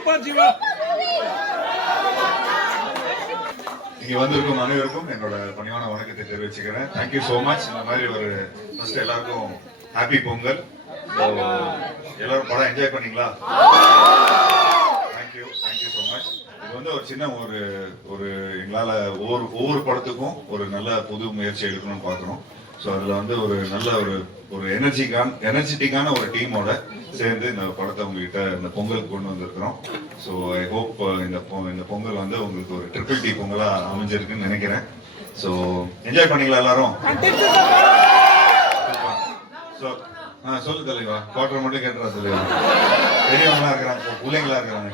Super Jeeva. இங்க வந்திருக்கும் அனைவருக்கும் என்னோட பணிவான வணக்கத்தை தெரிவிச்சுக்கிறேன். Thank you so much. இந்த மாதிரி ஒரு ஃபர்ஸ்ட் எல்லாருக்கும் ஹாப்பி பொங்கல். எல்லாரும் படம் என்ஜாய் பண்ணீங்களா? Thank you so much. இது வந்து ஒரு சின்ன ஒரு எங்களால ஒவ்வொரு படத்துக்கும் ஒரு நல்ல புது முயற்சி எடுக்கணும்னு பாக்குறோம். ஸோ அதுல வந்து ஒரு நல்ல ஒரு எனர்ஜெட்டிக்கான ஒரு டீமோட சேர்ந்து இந்த படத்தை உங்ககிட்ட இந்த பொங்கலுக்கு கொண்டு வந்திருக்கிறோம். ஸோ ஐ ஹோப் இந்த பொங்கல் வந்து உங்களுக்கு ஒரு ட்ரிபிள் டி பொங்கலா அமைஞ்சிருக்குன்னு நினைக்கிறேன். ஸோ என்ஜாய் பண்ணீங்களா எல்லாரும்? ஸோ சொல்லு தலைவா, குவார்டர் மட்டும் கேட்டுறா தலைவா. பெரியவங்களா இருக்கிறாங்க, பிள்ளைங்களா இருக்கிறாங்க.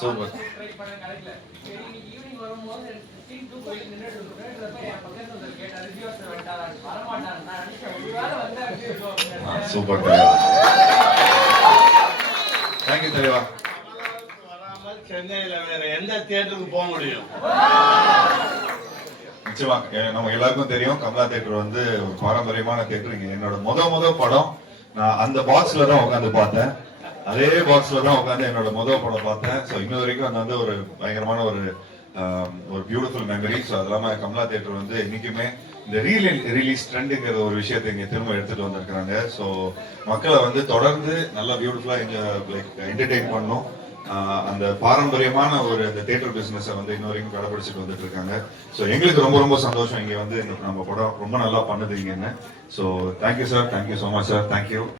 சூப்பர். சூப்பர் தலைவா, தேங்க்யூ தலைவா. சென்னையில வேற எந்த தியேட்டருக்கு போக முடியும்? நிச்சயமா நம்ம எல்லாருக்கும் தெரியும், கமலா தியேட்டர் வந்து ஒரு பாரம்பரியமான தியேட்டர். இங்க என்னோட முத படம் நான் அந்த பாக்ஸ்ல தான் உட்காந்து பார்த்தேன். அதே பாக்ஸ்ல தான் உட்காந்து என்னோட படம் பார்த்தேன். ஸோ இன்னும் வரைக்கும் அது வந்து ஒரு பயங்கரமான ஒரு பியூட்டிஃபுல் மெமரி. ஸோ அது இல்லாம கமலா தியேட்டர் வந்து இன்னைக்குமே இந்த ரிலீஸ் ட்ரெண்டுங்கிற ஒரு விஷயத்தை இங்க திரும்ப எடுத்துட்டு வந்திருக்கிறாங்க. ஸோ மக்களை வந்து தொடர்ந்து நல்லா பியூட்டிஃபுல்லா என்டர்டெயின் பண்ணும். அந்த பாரம்பரியமான அந்த தியேட்டர் பிசினஸை வந்து இன்ன வரைக்கும் கடைபிடிச்சிட்டு வந்துட்டு இருக்காங்க. ஸோ எங்களுக்கு ரொம்ப சந்தோஷம் இங்க வந்து நம்ம படம் ரொம்ப நல்லா பண்ணுது இங்கன்னு. So thank you sir, thank you so much sir, thank you.